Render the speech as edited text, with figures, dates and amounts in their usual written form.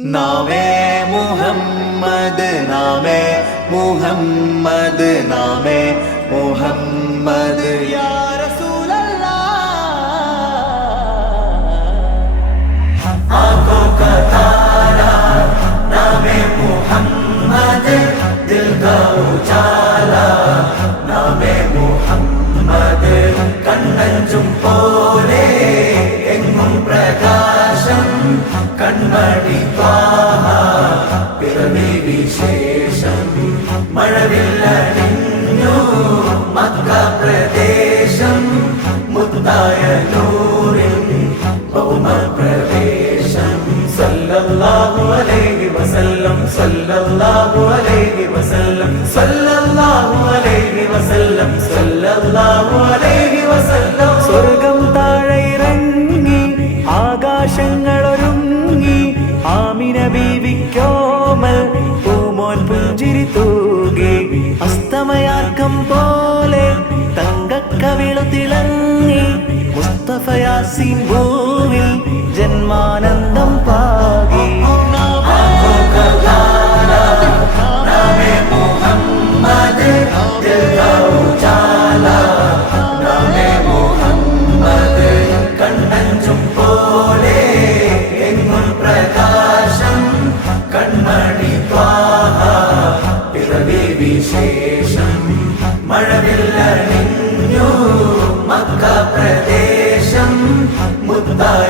നാമേ മുഹമ്മദ് നാമേ മുഹമ്മദ് നാമേ മുഹമ്മദ് യാ റസൂലല്ലാഹ് ആँखों का तारा नामे मुहम्मद दिल का उजाला नामे मुहम्मद കണ്ണഞ്ചും പോലെ എങ്ങും പ്രകാശം കൺമണി ത്വാഹ പിറവി വിശേഷം മഴവില്ലണിഞ്ഞു മക്ക പ്രദേശം മുത്തായ നൂറിൻ ഭൗമപ്രവേശം സല്ലല്ലാഹു അലൈഹി വസല്ലം സല്ലല്ലാഹു അലൈഹി വസല്ലം സല്ലല്ലാഹു അലൈഹി വസല്ലം സല്ലല്ലാഹു അലൈഹി വസല്ലം സ്വർഗം താഴെ ഇറങ്ങി ആകാശങ്ങളൊരുങ്ങി ആമിന ബീവിക്കോമൽ പൂമോൻ പുഞ്ചിരി തൂകി അസ്തമയാർക്കം പോലെ തങ്കക്കവിളു തിളങ്ങി മുസ്തഫ യാസീൻ ഭൂവിൽ ജന്മാനന്ദം പാകി നാമേ മുഹമ്മദ് ദിൽ കാ ഉജാല നാമേ മുഹമ്മദ് കണ്ണഞ്ചും പോലെ എങ്ങും പ്രകാശം കൺമണി ത്വാഹ പിറവി വിശേഷം മഴവില്ലണിഞ്ഞു മക്ക പ്രദേശം മുത്തായ